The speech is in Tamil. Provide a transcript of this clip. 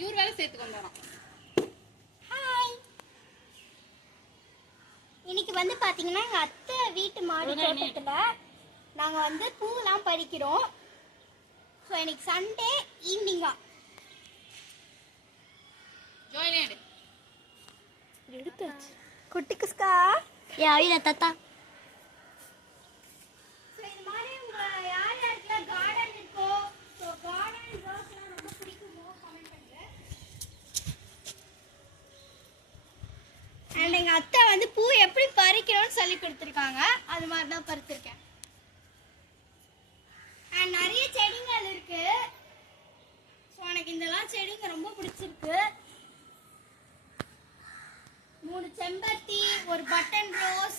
இவர் வேலை சேர்த்து கொண்டு வரோம். ஹாய், இன்னைக்கு வந்து பாத்தீங்கன்னா எங்க அத்தை வீட்டு மாடி தோட்டத்துல நாங்க வந்து பூலாம் பறிக்கிறோம். ஸோ இன்னைக்கு சண்டே ஈவினிங்கா ஜாய்லேண்ட் எடுத்தாச்சு. குட்டி குஸ்கா ஏ அழில தாத்தா. ஸோ இது மாதிரி உங்க யார் யாருக்கெல்லாம் கார்டன் இருக்கோ, ஸோ கார்டன் ரோஸ்லாம் ரொம்ப பிடிக்குமோ கமெண்ட் பண்ணுங்க. அண்ட் எங்க அத்தை வந்து பூ எப்படி பறிக்கணும்னு சொல்லி கொடுத்துருக்காங்க. அது மாதிரி தான் பறிச்சிருக்கேன். அண்ட் நிறைய செடிகள் இருக்கு. ஸோ எனக்கு இதெல்லாம் செடிங்க ரொம்ப பிடிச்சிருக்கு. 3 செம்பருத்தி, ஒரு பட்டன் ரோஸ்,